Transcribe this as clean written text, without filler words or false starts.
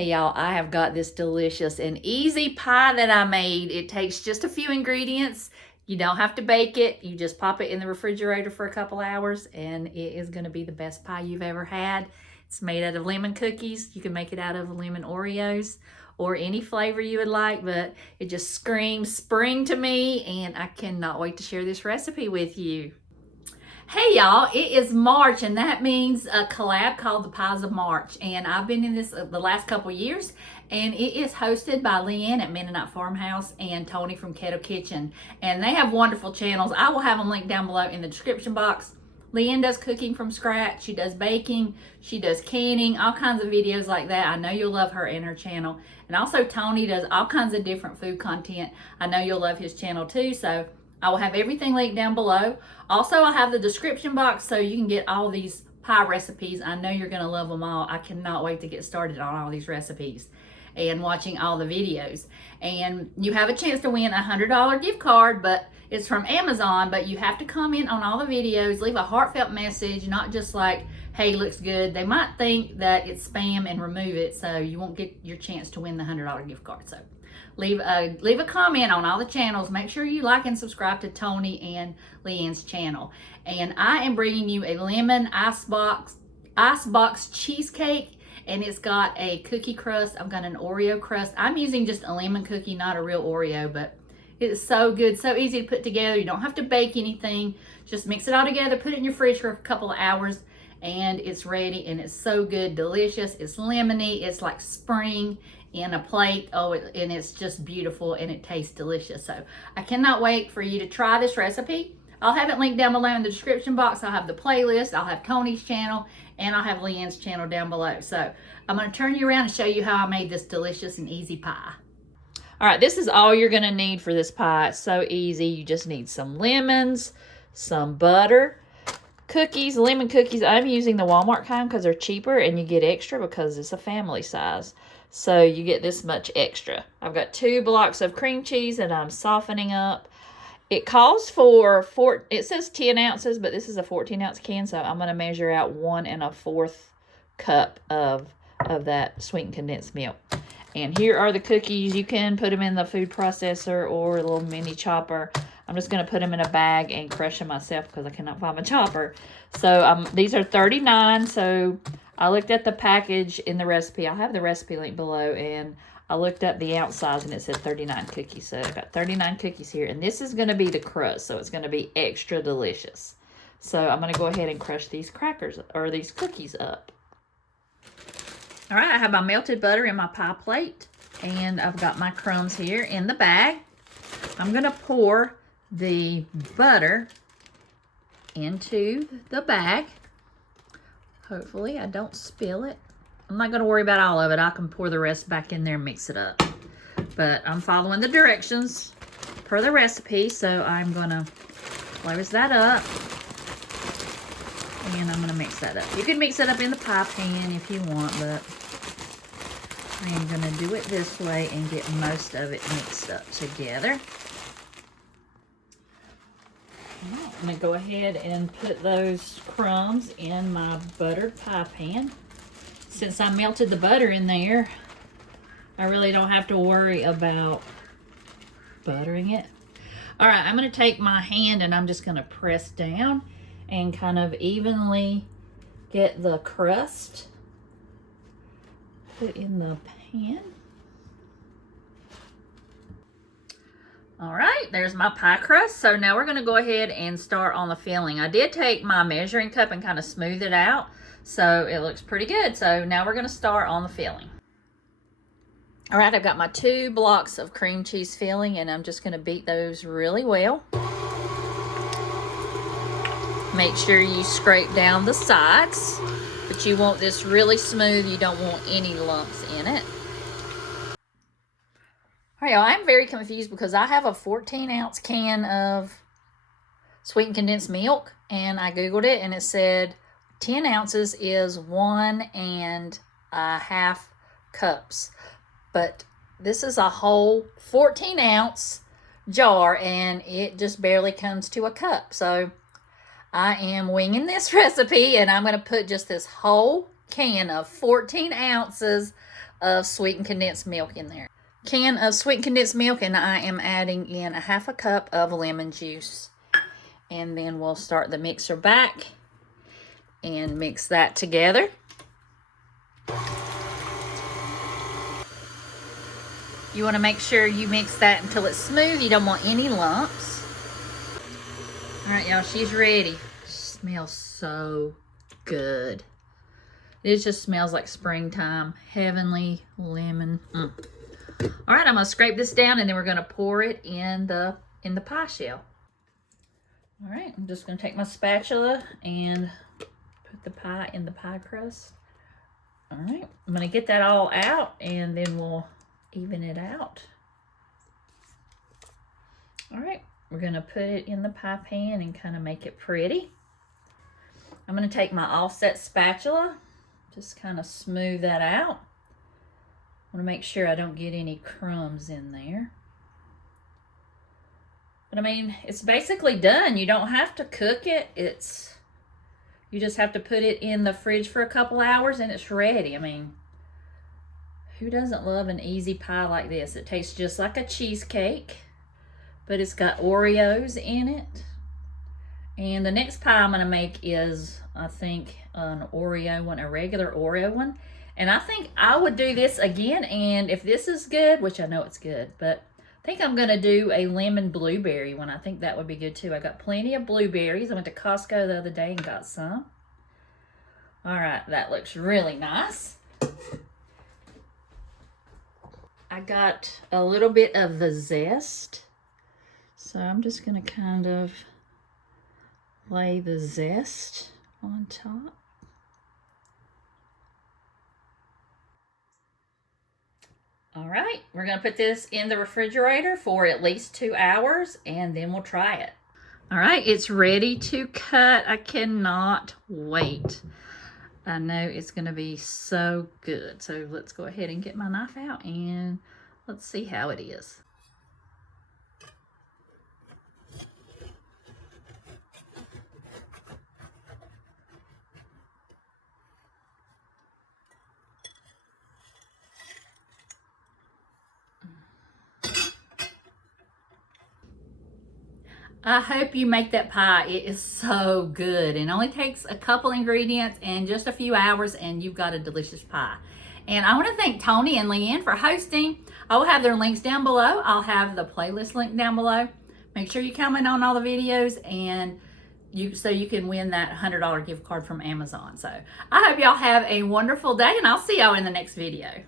Hey y'all, I have got this delicious and easy pie that I made. It takes just a few ingredients. You don't have to bake it. You just pop it in the refrigerator for a couple hours and it is going to be the best pie you've ever had. It's made out of lemon cookies. You can make it out of lemon Oreos or any flavor you would like, but it just screams spring to me and I cannot wait to share this recipe with you. Hey y'all, it is March and that means a collab called the Pies of March, and I've been in this the last couple years, and it is hosted by LeAnne at Mennonite Farmhouse and Tony from Kettle Kitchen, and they have wonderful channels. I will have them linked down below in the description box. LeAnne does cooking from scratch, she does baking, she does canning, all kinds of videos like that. I know you'll love her and her channel. And also Tony does all kinds of different food content. I know you'll love his channel too, so I will have everything linked down below. Also, I'll have the description box so you can get all these pie recipes. I know you're going to love them all. I cannot wait to get started on all these recipes and watching all the videos. And you have a chance to win a $100 gift card, but it's from Amazon, but you have to comment on all the videos, leave a heartfelt message, not just like, hey, looks good. They might think that it's spam and remove it, so you won't get your chance to win the $100 gift card. So leave a comment on all the channels. Make sure you like and subscribe to Tony and LeAnne's channel. And I am bringing you a lemon icebox cheesecake, and it's got a cookie crust. I've got an Oreo crust. I'm using just a lemon cookie, not a real Oreo, but it's so good, so easy to put together. You don't have to bake anything. Just mix it all together, put it in your fridge for a couple of hours, and it's ready, and it's so good, delicious. It's lemony, it's like spring in a plate. And it's just beautiful and it tastes delicious. So I cannot wait for you to try this recipe. I'll have it linked down below in the description box. I'll have the playlist, I'll have Tony's channel, and I'll have LeAnne's channel down below. So I'm going to turn you around and show you how I made this delicious and easy pie. All right, this is all you're going to need for this pie. It's so easy. You just need some lemons, some butter, cookies, lemon cookies. I'm using the Walmart kind because they're cheaper and you get extra because it's a family size. So you get this much extra. I've got 2 blocks of cream cheese that I'm softening up. It calls for it says 10 ounces, but this is a 14-ounce can, so I'm going to measure out 1 1/4 cup of that sweetened condensed milk. And here are the cookies. You can put them in the food processor or a little mini chopper. I'm just going to put them in a bag and crush them myself because I cannot find my chopper. So these are 39. So I looked at the package in the recipe. I'll have the recipe link below. And I looked up the ounce size and it said 39 cookies. So I've got 39 cookies here. And this is going to be the crust. So it's going to be extra delicious. So I'm going to go ahead and crush these crackers or these cookies up. All right, I have my melted butter in my pie plate. And I've got my crumbs here in the bag. I'm going to pour the butter into the bag. Hopefully I don't spill it. I'm not going to worry about all of it. I can pour the rest back in there and mix it up. But I'm following the directions per the recipe, so I'm going to close that up. And I'm going to mix that up. You can mix it up in the pie pan if you want, but I am going to do it this way and get most of it mixed up together. I'm going to go ahead and put those crumbs in my buttered pie pan. Since I melted the butter in there, I really don't have to worry about buttering it. All right, I'm going to take my hand and I'm just going to press down and kind of evenly get the crust put in the pan. All right, there's my pie crust. So now we're going to go ahead and start on the filling. I did take my measuring cup and kind of smooth it out, so it looks pretty good. So now we're going to start on the filling. All right, I've got my 2 blocks of cream cheese filling, and I'm just going to beat those really well. Make sure you scrape down the sides, but you want this really smooth. You don't want any lumps in it. All right, y'all, I'm very confused because I have a 14-ounce can of sweetened condensed milk, and I Googled it, and it said 10 ounces is 1 1/2 cups. But this is a whole 14-ounce jar, and it just barely comes to a cup. So I am winging this recipe, and I'm going to put just this whole can of 14 ounces of sweetened condensed milk in there. Can of sweetened condensed milk, and I am adding in a 1/2 cup of lemon juice. And then we'll start the mixer back and mix that together. You want to make sure you mix that until it's smooth. You don't want any lumps. All right, y'all, she's ready. She smells so good. It just smells like springtime. Heavenly lemon. All right, I'm gonna scrape this down and then we're gonna pour it in the pie shell. All right, I'm just gonna take my spatula and put the pie in the pie crust. All right, I'm gonna get that all out and then we'll even it out. All right, we're gonna put it in the pie pan and kind of make it pretty. I'm gonna take my offset spatula, just kind of smooth that out. I want to make sure I don't get any crumbs in there. But I mean, it's basically done. You don't have to cook it. You just have to put it in the fridge for a couple hours and it's ready. I mean, who doesn't love an easy pie like this? It tastes just like a cheesecake, but it's got Oreos in it. And the next pie I'm gonna make is, I think, an Oreo one, a regular Oreo one. And I think I would do this again, and if this is good, which I know it's good, but I think I'm gonna do a lemon blueberry one. I think that would be good too. I got plenty of blueberries. I went to Costco the other day and got some. All right, that looks really nice. I got a little bit of the zest. So I'm just gonna kind of lay the zest on top. All right, we're gonna put this in the refrigerator for at least 2 hours and then we'll try it. All right, it's ready to cut. I cannot wait. I know it's gonna be so good. So let's go ahead and get my knife out and let's see how it is. I hope you make that pie. It is so good. It only takes a couple ingredients and just a few hours and you've got a delicious pie. And I want to thank Tony and LeAnne for hosting. I will have their links down below. I'll have the playlist link down below. Make sure you comment on all the videos and so you can win that $100 gift card from Amazon. So I hope y'all have a wonderful day and I'll see y'all in the next video.